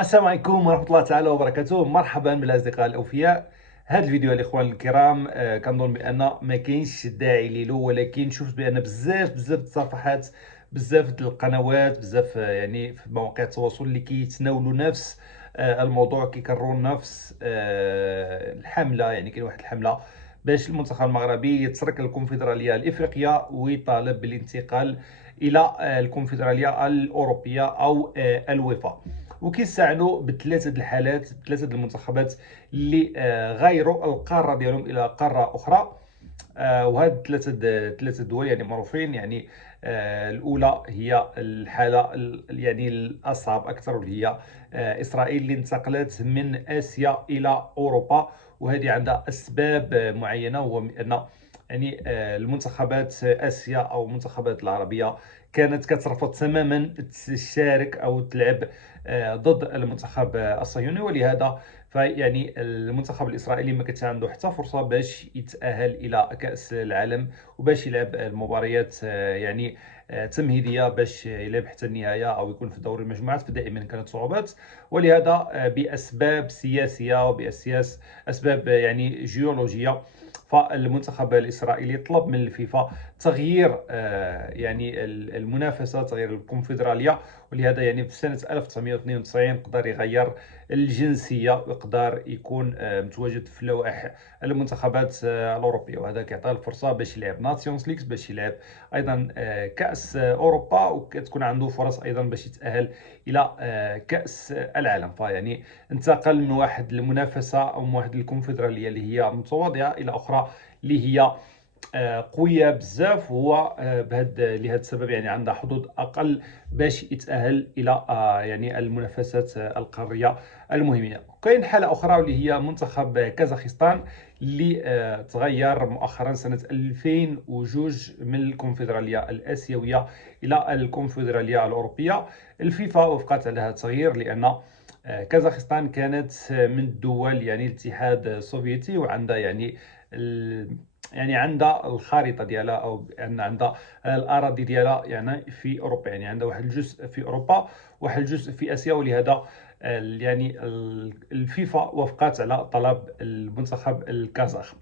السلام عليكم ورحمة الله تعالى وبركاته. مرحبا بالاصدقاء الاوفياء. هذا الفيديو الاخوان الكرام كنظن بان ما كاينش الداعي ليلو، ولكن شفت بان بزاف الصفحات، بزاف د القنوات، بزاف يعني في مواقع التواصل اللي كيتناولوا نفس الموضوع، كيكرروا نفس الحملة. يعني كاين واحد الحملة باش المنتخب المغربي يترك الكونفدرالية الافريقية ويطالب بالانتقال الى الكونفدرالية الاوروبية او الوفا. وكيستعنوا بثلاثه الحالات، بثلاثه المنتخبات اللي غيروا القاره ديالهم الى قاره اخرى. وهاد ثلاثه دول يعني معروفين. يعني الاولى هي الحاله يعني الاصعب اكثر، واللي هي اسرائيل اللي انتقلت من اسيا الى اوروبا. وهذه عندها اسباب معينه، هو ان يعني المنتخبات اسيا او المنتخبات العربيه كانت كترفض تماما تشارك او تلعب ضد المنتخب الصهيوني، ولهذا فيعني المنتخب الاسرائيلي ما كانش عنده حتى فرصه باش يتاهل الى كاس العالم وباش يلعب المباريات يعني تمهيديه باش يلعب حتى النهايه او يكون في دور المجموعات. فدائما كانت صعوبات، ولهذا باسباب سياسيه اسباب يعني جيولوجيه، فالمنتخب الاسرائيلي طلب من الفيفا تغيير يعني المنافسه، تغيير الكونفدراليه. ولهذا يعني في سنه 1992 قدر يغير الجنسيه ويقدر يكون متواجد في لوائح المنتخبات الاوروبيه، وهذا كيعطيه الفرصه باش يلعب ناسيونز ليغ، باش يلعب ايضا كاس اوروبا، وكتكون عنده فرص ايضا باش يتاهل الى كاس العالم. فيعني انتقل من واحد المنافسه او من واحد الكونفدراليه اللي هي متواضعه الى اخرى اللي هي قويه بزاف. هو لهذا السبب يعني عندها حظوظ اقل باش يتاهل الى يعني المنافسات القاريه المهمه. كاين حاله اخرى واللي هي منتخب كازاخستان اللي تغير مؤخرا سنه 2002 من الكونفدراليه الاسيويه الى الكونفدراليه الاوروبيه. الفيفا وافقت على هذا التغيير لان كازاخستان كانت من الدول يعني الاتحاد السوفيتي، وعندها يعني يعني عندها الخريطه ديالها او ان عندها الاراضي ديالها يعني في اوروبا. يعني عندها واحد الجزء في اوروبا، واحد الجزء في اسيا، ولهذا يعني الفيفا وافقت على طلب المنتخب الكازاخ.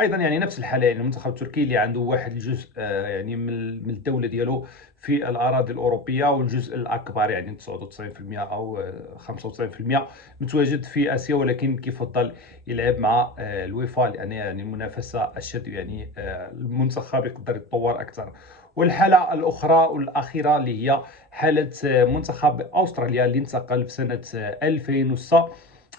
ايضا يعني نفس الحاله، يعني المنتخب التركي اللي عنده واحد الجزء يعني من الدوله ديالو في الاراضي الاوروبيه، والجزء الاكبر يعني 99% او 95% متواجد في اسيا، ولكن كيفضل يلعب مع الويفا لان يعني المنافسه اشد، يعني المنتخب يقدر يتطور اكثر. والحاله الاخرى والاخيره اللي هي حاله منتخب استراليا اللي انتقل في سنه 2006.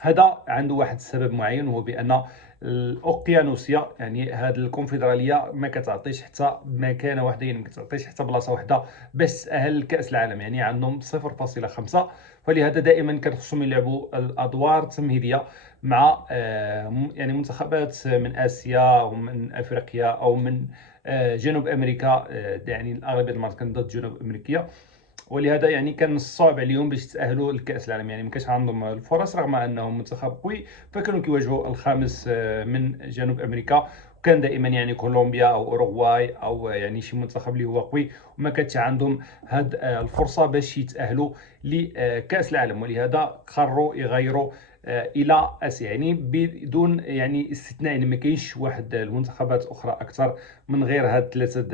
هذا عنده واحد السبب معين، هو بان الاوقيانوسيا يعني هذه الكونفدراليه ما كتعطيش حتى مكانه واحده، يعني ما كتعطيش حتى بلاصه واحده باش تاهل لكاس العالم، يعني عندهم 0.5. فلهذا دائما كان خصهم يلعبوا الادوار التمهيديه مع يعني منتخبات من اسيا ومن افريقيا او من جنوب امريكا. يعني الاغلبيه المرات كانت ضد جنوب امريكيه، ولهذا يعني كان الصعب عليهم باش يتاهلوا لكاس العالم. يعني ما كانش عندهم الفرص رغم انهم منتخب قوي، فكانوا كيواجهوا الخامس من جنوب امريكا، وكان دائما يعني كولومبيا او اوروغواي او يعني شي منتخب اللي هو قوي، وما كانتش عندهم هاد الفرصه باش يتاهلوا لكاس العالم. ولهذا قرروا يغيروا الى اسيا، يعني بدون يعني استثناء. يعني ما كاينش واحد المنتخبات اخرى اكثر من غير هاد ثلاثه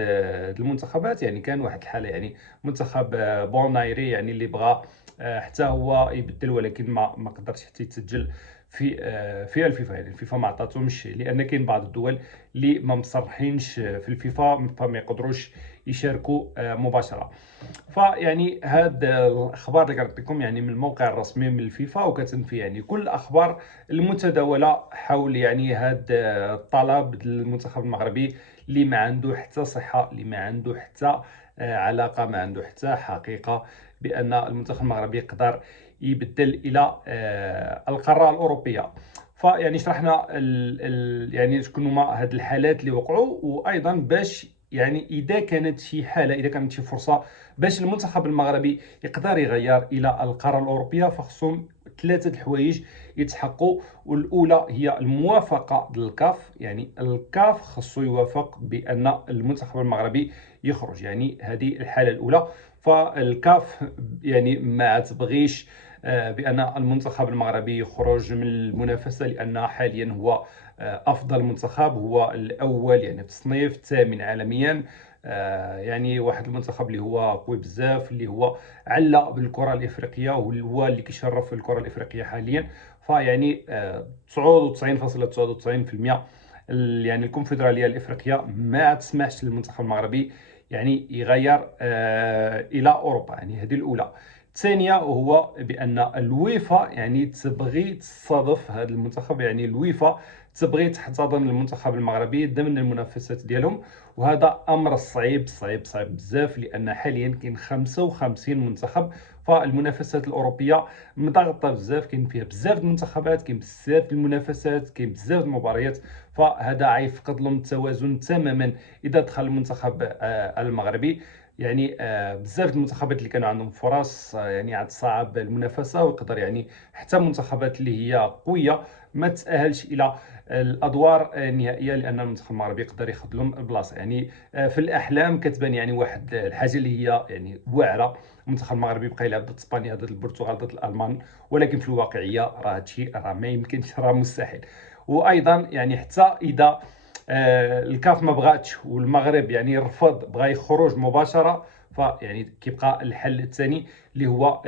المنتخبات. يعني كان واحد الحاله، يعني منتخب بونايري يعني اللي بغى حتى هو يبدل، ولكن ما قدرش حتى يتسجل في الفيفا. يعني الفيفا ما عطاتهمش، لان كاين بعض الدول اللي ما مصرحينش في الفيفا فما يقدروش يشاركوا مباشره. فيعني هاد الاخبار اللي كنعطيكم يعني من الموقع الرسمي من الفيفا، وكتنفي يعني كل الاخبار المتداوله حول يعني هاد الطلب للمنتخب المغربي اللي ما عنده حتى صحه، اللي ما عنده حتى علاقه، ما عنده حتى حقيقه بان المنتخب المغربي يقدر يبدل الى القاره الاوروبيه. فيعني شرحنا يعني شكون هما هاد الحالات اللي وقعوا، وايضا باش يعني اذا كانت شي حاله، اذا كانت شي فرصه باش المنتخب المغربي يقدر يغير الى القاره الاوروبيه، فخصهم ثلاثه الحوايج يتحققوا. والاولى هي الموافقه للكاف، يعني الكاف خصو يوافق بان المنتخب المغربي يخرج. يعني هذه الحاله الاولى. فالكاف يعني ما تبغيش بان المنتخب المغربي يخرج من المنافسه، لان حاليا هو افضل منتخب، هو الاول يعني في التصنيف، الثامن عالميا. يعني واحد المنتخب اللي هو قوي بزاف، اللي هو علا بالكره الافريقيه، وهو اللي كيشرف في الكره الافريقيه حاليا. فيعني 99.99% يعني الكونفدراليه الافريقيه ما تسمحش للمنتخب المغربي يعني يغير الى اوروبا. يعني هذه الاولى. الثانيه هو بان الويفا يعني تبغي تستضيف هذا المنتخب، يعني الويفا تبغي تحتضن المنتخب المغربي ضمن المنافسات ديالهم. وهذا امر صعيب صعيب صعيب بزاف، لان حاليا كاين 55 منتخب. فالمنافسات الاوروبيه مضغطه بزاف، كاين فيها بزاف المنتخبات، كاين بزاف المنافسات، كاين بزاف المباريات. فهذا غيفقد لهم التوازن تماما اذا دخل المنتخب المغربي. يعني بزاف المنتخبات اللي كانوا عندهم فرص يعني عاد صعب المنافسه، ويقدر يعني حتى منتخبات اللي هي قويه ما تأهلش الى الادوار النهائيه، لان المنتخب المغربي يقدر ياخذ لهم البلاصه. يعني في الاحلام كتبان يعني واحد الحاجه اللي هي يعني واعره، المنتخب المغربي بقى يلعب ضد اسبانيا، ضد البرتغال، ضد الالمان. ولكن في الواقعيه راه هادشي راه ما يمكنش، راه مستحيل. وايضا يعني حتى اذا الكاف ما بغاتش والمغرب يعني رفض، بغى يخرج مباشره، فيعني كيبقى الحل الثاني اللي هو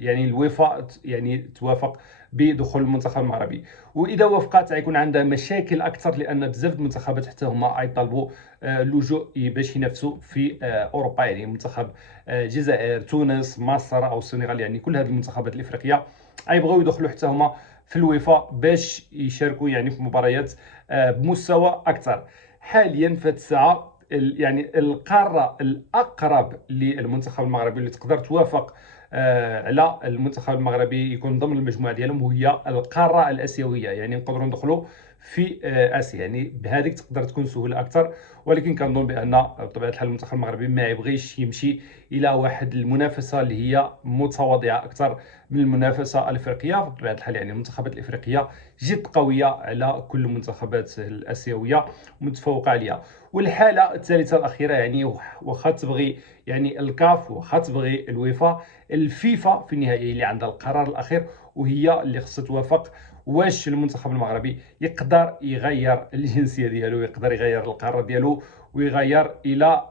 يعني الوفاء يعني توافق بدخول المنتخب المغربي. واذا وافقت غيكون عندها مشاكل اكثر، لان بزاف المنتخبات حتى هما غيطالبوا اللجوء باش ينافسوا في اوروبا. يعني منتخب الجزائر، تونس، مصر او السنغال، يعني كل هذه المنتخبات الافريقيه غيبغيو يدخلوا حتى هما في الوفاء باش يشاركوا يعني في مباريات بمستوى اكثر. حاليا في هذه الساعه يعني القاره الاقرب للمنتخب المغربي اللي تقدر توافق على المنتخب المغربي يكون ضمن المجموعه ديالهم هي القاره الاسيويه. يعني نقدروا ندخلوا في اسيا، يعني بهذيك تقدر تكون سهوله اكثر. ولكن كنظن بان بطبيعه الحال المنتخب المغربي ما يبغيش يمشي الى واحد المنافسه اللي هي متواضعه اكثر من المنافسه الافريقيه. بطبيعه الحال يعني المنتخبات الافريقيه جد قويه على كل المنتخبات الاسيويه، متفوقه عليها. والحاله الثالثه الاخيره يعني واخا تبغي يعني الكاف، واخا تبغي الويفا، الفيفا في النهايه اللي عندها القرار الاخير، وهي اللي خصها توافق واش المنتخب المغربي يقدر يغير الجنسيه ديالو، يقدر يغير القاره ديالو، ويغير الى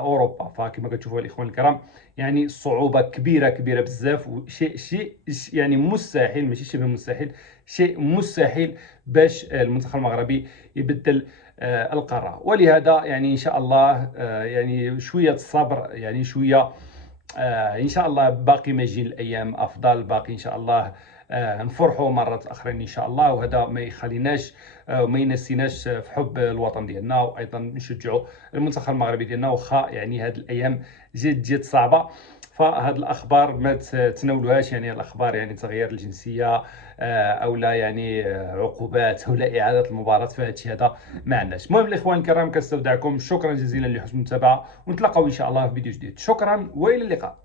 اوروبا. فكما كتشوفوا الاخوان الكرام يعني صعوبه كبيره كبيره بزاف، وشيء يعني مستحيل، ماشي شبه مستحيل، شيء مستحيل باش المنتخب المغربي يبدل القاره. ولهذا يعني ان شاء الله يعني شويه الصبر، يعني شويه ان شاء الله باقي مجيء الايام افضل، باقي ان شاء الله نفرحوا مرات اخرين ان شاء الله. وهذا ما يخليناش ما ينسيناش في حب الوطن ديالنا، وايضا نشجعوا المنتخب المغربي ديالنا واخا يعني هذه الايام جد صعبه. فهاد الاخبار ما تناولوهاش، يعني الاخبار يعني تغيير الجنسيه او لا يعني عقوبات او لا اعاده المباراه، فهذا الشيء هذا ما عندناش. المهم الاخوان الكرام كنستودعكم، شكرا جزيلا لحسن المتابعه، ونتلاقاو ان شاء الله في فيديو جديد. شكرا والى اللقاء.